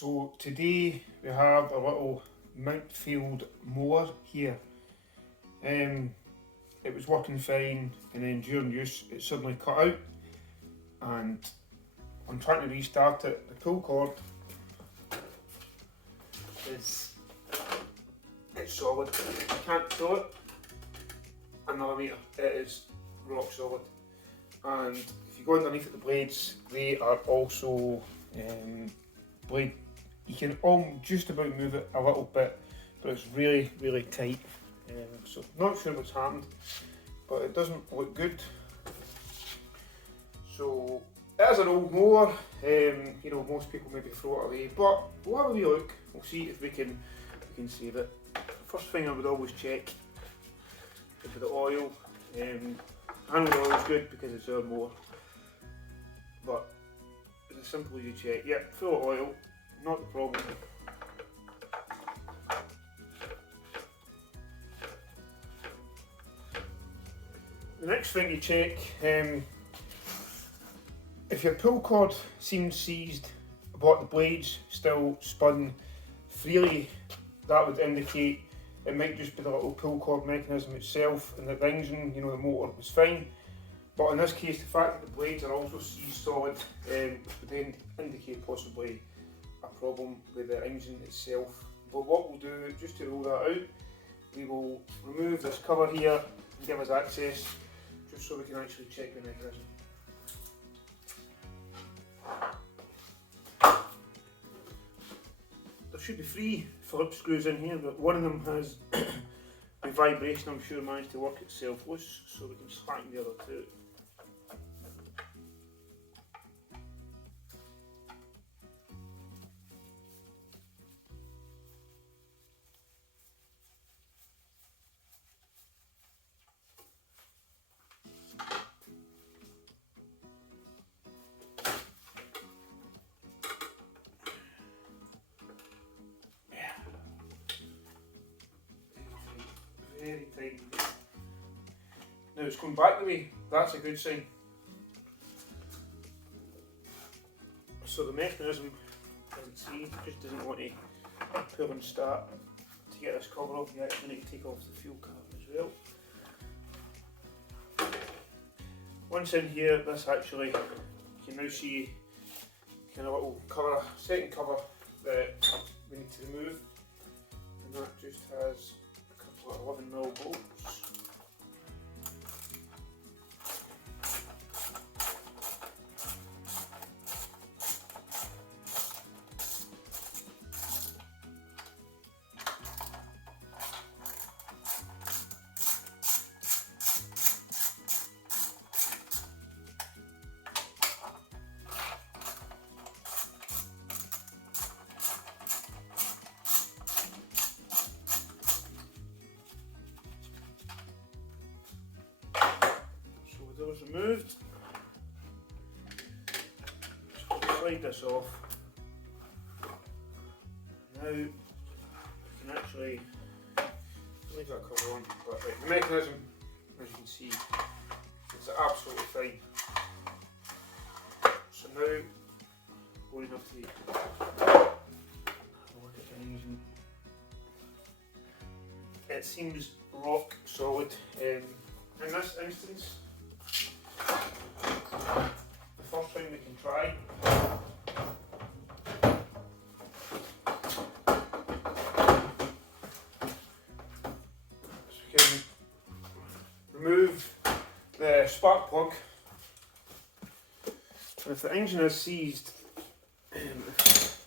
So today we have a little Mountfield mower here. It was working fine, and then during use it suddenly cut out, and I'm trying to restart it. The pull cord is solid. I can't pull it another metre. It is rock solid. And if you go underneath at the blades, they are also blade. You can just about move it a little bit, but it's really, really tight. So not sure what's happened, but it doesn't look good. So it is an old mower. You know, most people maybe throw it away, but we'll have a wee look. We'll see if we can save it. First thing I would always check is for the oil. Hand oil is good because it's our mower, but it's as simple as you check. Yep, full of oil, not the problem. The next thing you check, if your pull cord seems seized but the blades still spun freely, that would indicate it might just be the little pull cord mechanism itself, and that the engine, you know, the motor was fine. But in this case, the fact that the blades are also seized solid would then indicate possibly a problem with the engine itself. But what we'll do, just to rule that out, we will remove this cover here and give us access, just so we can actually check the mechanism. There should be 3 Phillips screws in here, but one of them has a vibration, I'm sure, managed to work itself loose, so we can slacken the other 2. Very tight. Now it's going back the way, that's a good sign. So the mechanism isn't seized, it just doesn't want to pull and start. To get this cover off, you actually need to take off the fuel cap as well. Once in here, this actually, you can now see kind of little cover, second cover that we need to remove, and that just has 11mm bolts. Those removed. Just slide this off. Now we can actually leave that cover on. But right, the mechanism, as you can see, is absolutely fine. So now we'll have to look at the engine. It seems rock solid. In this instance, the first thing we can try is we can remove the spark plug. And if the engine is seized, if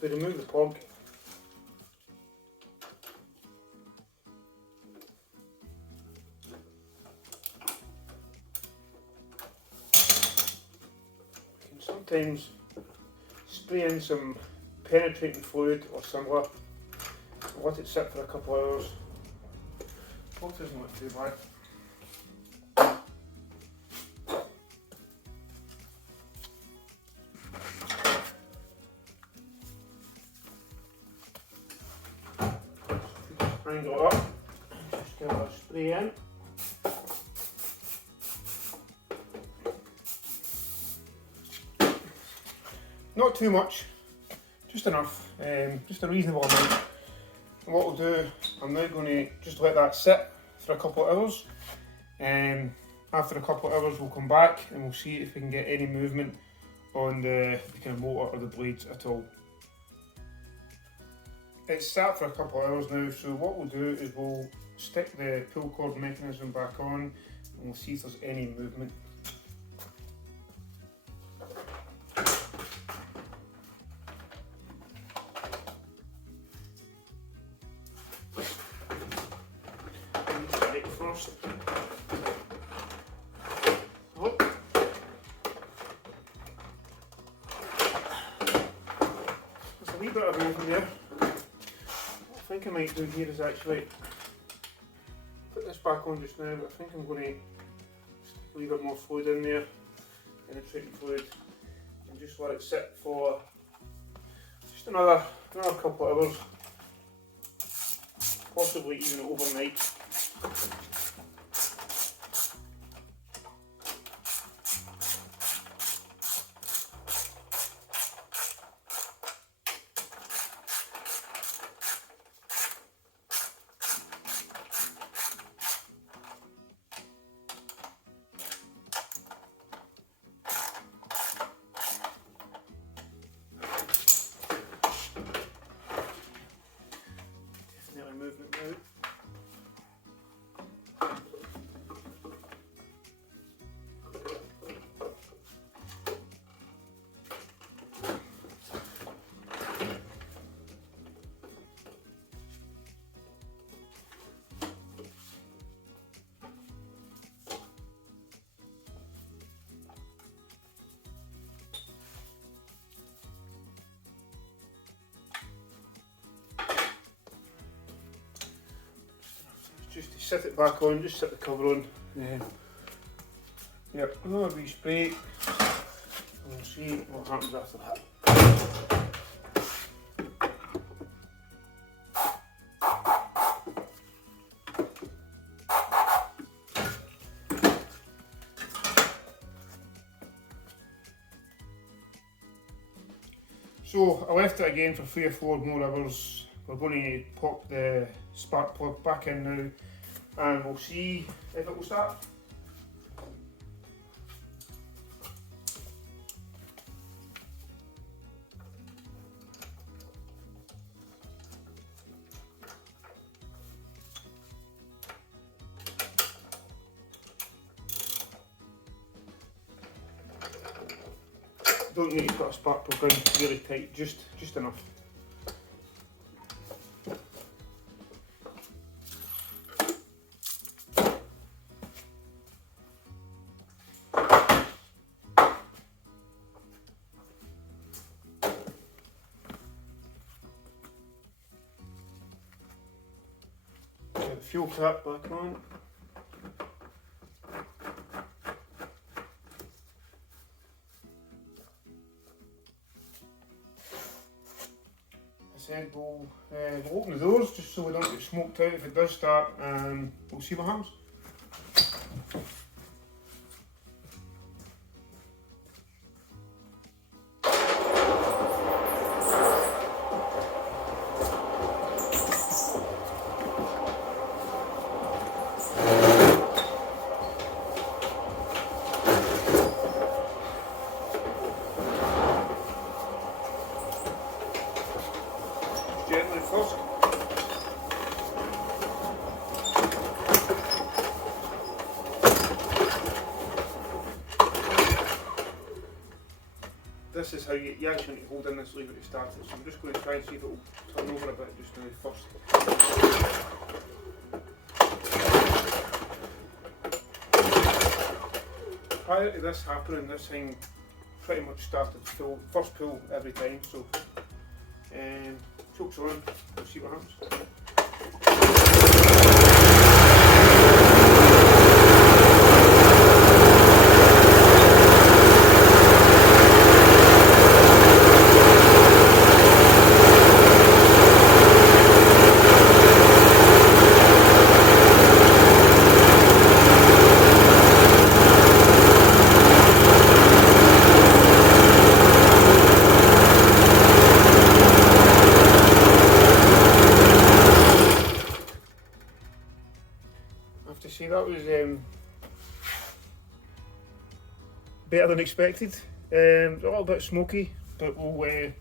we remove the plug, sometimes spray in some penetrating fluid or similar and let it sit for a couple of hours. Both doesn't look too bad. Sprinkle it up, just give it a spray in. Not too much, just enough, just a reasonable amount. And what we'll do, I'm now going to just let that sit for a couple of hours. After a couple of hours we'll come back and we'll see if we can get any movement on the kind of motor or the blades at all. It's sat for a couple of hours now, so what we'll do is we'll stick the pull cord mechanism back on and we'll see if there's any movement. First. Oh. There's a wee bit of movement there. What I think I might do here is actually put this back on just now, but I think I'm going to stick a wee bit more fluid in there, penetrating fluid, and just let it sit for just another couple of hours, possibly even overnight. Definitely movement now. Just to set it back on, just set the cover on. Yep, another wee spray, and we'll see what happens after that. So I left it again for 3 or 4 more hours. We're going to pop the spark plug back in now and we'll see if it will start. Don't need to put a spark plug in really tight, just enough. Get the fuel cap back on. Said we'll open the doors just so we don't get smoked out if it does start, and we'll see what happens. Gently first. This is how you actually need to hold in this lever to start it, so I'm just going to try and see if it will turn over a bit just now first. Prior to this happening, this thing pretty much started full, first pull every time, so choke's on, we'll see what happens. I have to say that was better than expected. A little bit smoky, but we'll,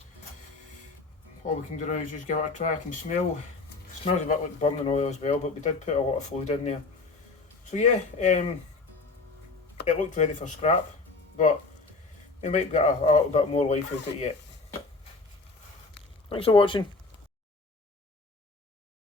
all we can do now is just give it a try. I can smell. It smells a bit like burning oil as well, but we did put a lot of fluid in there. So yeah, it looked ready for scrap, but we might get a little bit more life out of it yet. Thanks for watching.